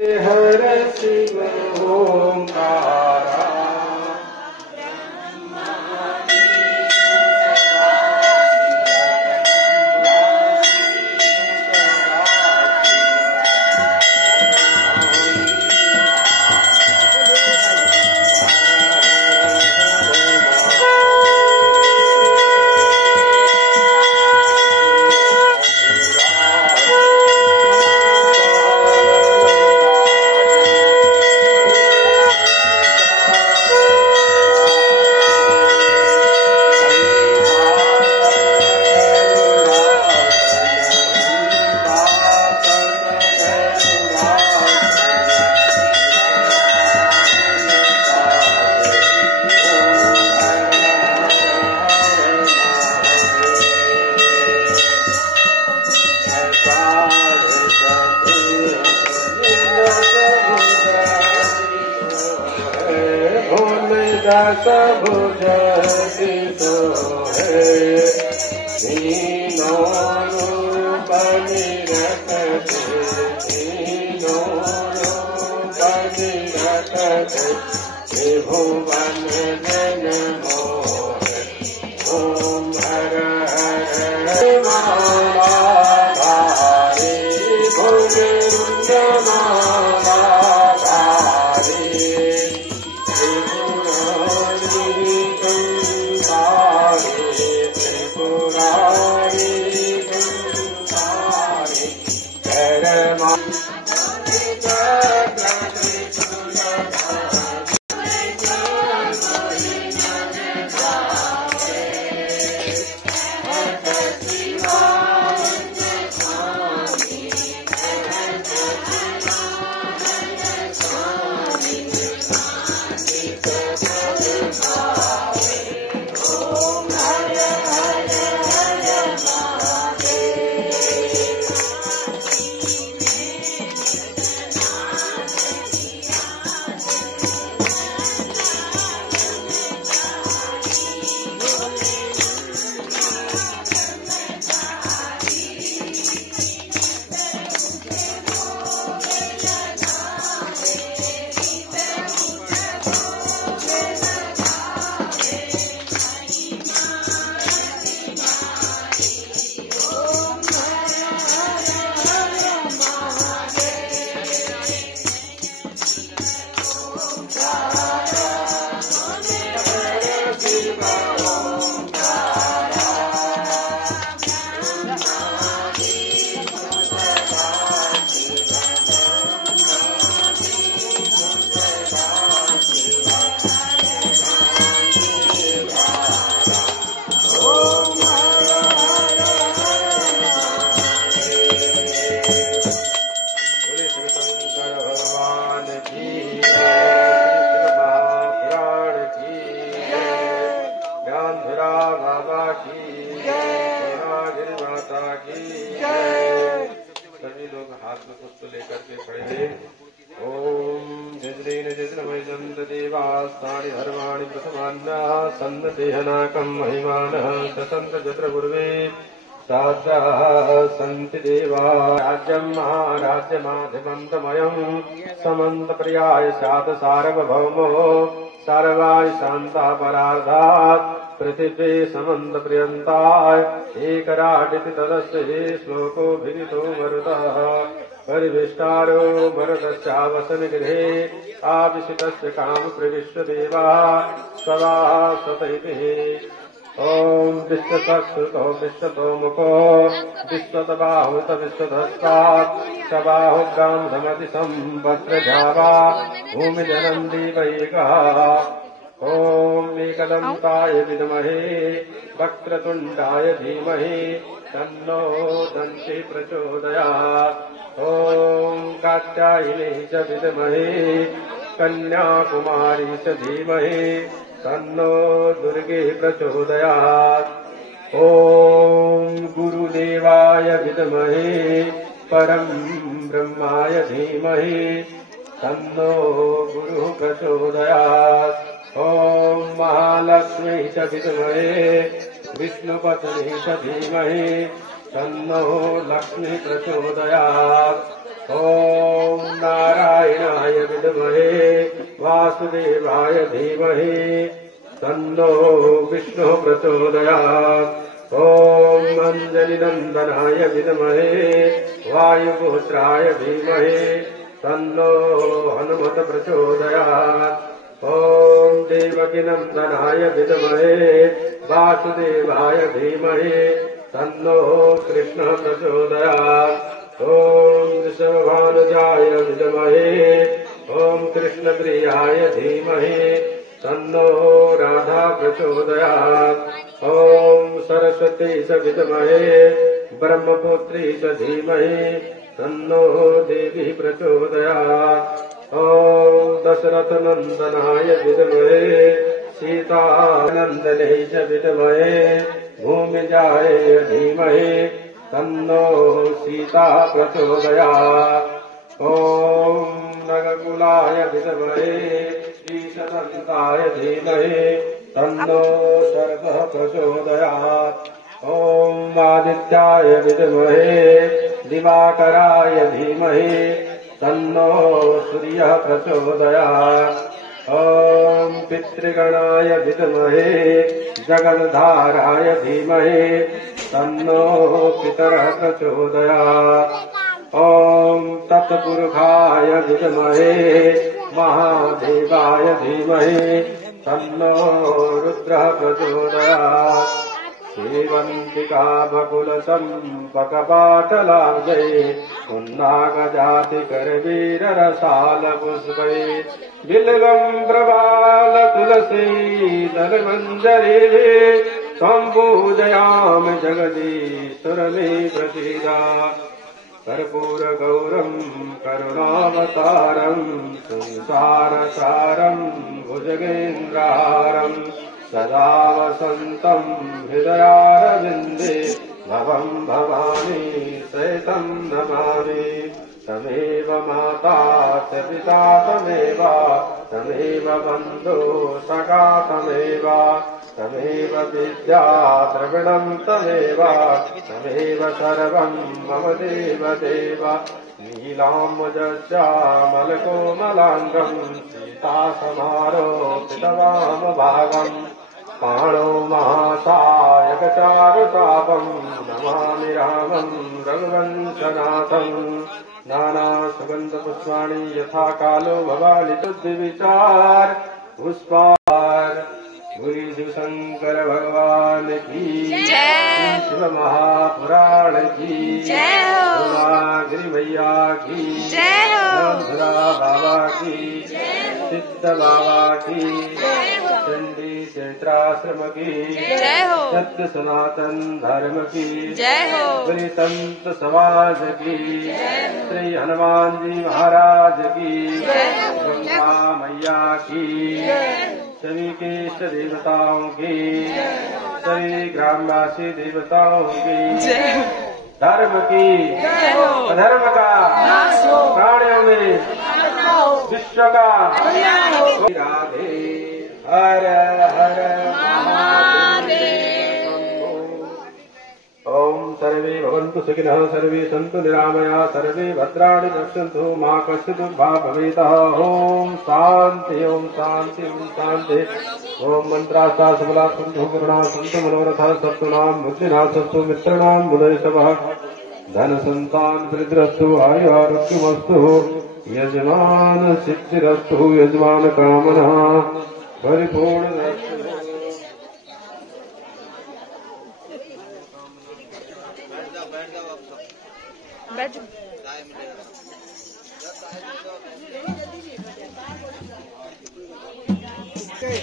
हर शिव ओंकारा भुज दितो है तीनों रूप निरखत तीनों रूप निरखत त्रिभुवन जन मोह ओम हर हर माला धारी भुज माला धारी सभी लोग हाथ में पुष्प लेकर के खड़े हैं। ओम जज्रेन जज्रमय जंत देवास्तानि धर्माणि प्रथमान्याः सन्नतेहनाकं महिमानः ससन्त जत्र गुर्वे साध्याः सन्ति देवा राज्यं महाराज्यमाधिपन्तमयं समन्तप्रियाय स्यात् सार्वभौमो सर्वाय शान्ता परार्धात् पृथिवी समन्त प्रियंताय एकराटिति तदस्य हे श्लोको भिदितो मरुतः परिविष्टारो मरुतश्चावसन गृहे आविशितस्य काम प्रविश्वदेवा सवाः स्वतैः ओम विश्वतस्तुतो विश्वतो मुखो विश्वतबाहुत विश्वधस्तात् सबाहुग्राम धमति संवज्रजावा भूमिजनन्दी वैगः ओम एकदन्ताय विद्महे वक्रतुण्डाय धीमहि तन्नो दन्ति प्रचोदयात् ओम कात्यायिनी च विद्महे कन्याकुमारी च धीमहि तन्नो दुर्गे प्रचोदयात् ओम गुरुदेवाय विद्महे परम ब्रह्माय धीमहि तन्नो गुरुः प्रचोदयात् ओम महालक्ष्मी च विद्महे विष्णुपत्नी च धीमहि तन्नो लक्ष्मी प्रचोदयात् ओम नारायण नारायणाय विद्महे वासुदेवाय धीमहि तन्नो विष्णुः प्रचोदयात्। ॐ अञ्जलिनन्दनाय विद्महे वायुपुत्राय धीमहि तन्नो हनुमत प्रचोदयात्। ॐ देवकीनन्दनाय विद्महे वासुदेवाय धीमहि तन्नो कृष्णः प्रचोदयात्। ॐ वृषभानुजाय विद्महे ॐ कृष्णप्रियाय धीमहि तन्नो राधा प्रचोदयात्। ॐ सरस्वती च विद्महे ब्रह्मपुत्री च धीमहि तन्नो देवी प्रचोदयात्। ॐ दशरथनन्दनाय विद्महे सीतानन्दने च विद्महे भूमिजाय धीमहि तन्नो सीता प्रचोदयात्। ॐ नगकुलाय विद्महे ईशदन्ताय धीमहि तन्नो शर्वः प्रचोदयात्। ॐ आदित्याय विद्महे दिवाकराय धीमहि तन्नो सूर्यः प्रचोदयात्। ॐ पितृगणाय विद्महे जगद्धाराय धीमहि तन्नो पितरः प्रचोदयात्। ॐ तत्पुरुषाय विद्महे महादेवाय धीमहि तन्नो रुद्रः प्रचोदयात्। सेवन्तिका बकुलचम्पकपाटलाब्जै उन्नागजातिकरवीररसालपुष्पै बिल्वं प्रबालतुलसी दलमञ्जरी त्वं पूजयामि जगदीश्वरमे प्रसीद। कर्पूरगौरं करुणावतारं संसारसारं भुजगेन्द्रहारं सदा वसन्तं हृदयारविन्दे भवं भवानी सहितं नमामि। तमेव माता च पिता तमेव बन्धो सखा तमेव विद्या द्रविणं तमेव सर्वं मम देव। नीलाम्बुजश्यामलकोमलाङ्गं सीतासमारोपितवामभागम् पाणौ महासायकचारुतापं नमामि रामं रघुवंशनाथम्। नानासुगन्धपुष्पाणि यथा कालो भवानि तुद्विचार पुष्पार। गुरु शिवशंकर भगवान की जय, शिव महापुराण की जय, गिरि मैया की जय, मधुरा बाबा की जय, सिद्ध बाबा की जय, चंडी चैत्राश्रम की जय हो, सत्य सनातन धर्म की जय हो, बलि संत समाज की जय, श्री हनुमान जी महाराज की जय, गंगा मैया की जय, सभी के इष्ट देवताओं की, सभी ग्रामवासी देवताओं की, धर्म की अधर्म का प्राणियों में विश्व का। राधे हर हर महादेव। ओम सर्वे भवन्तु सुखिनः, सर्वे सन्तु निरामया, सर्वे भद्राणि पश्यन्तु, मा कश्चित् दुःखभाग् भवेत्। ओम शांति ओम शांति ओम शांति। ओम मंत्रास्ता सबला सन्तु करुणा सन्तु मनोरथा सत्तुनां बुद्धिना सत्तु मित्राणां मुदयसवः धन संतान वृद्धिरस्तु आयु आरोग्यमस्तु यजमान सिद्धिरस्तु यजमान कामना परिपूर्णरस्तु। Okay.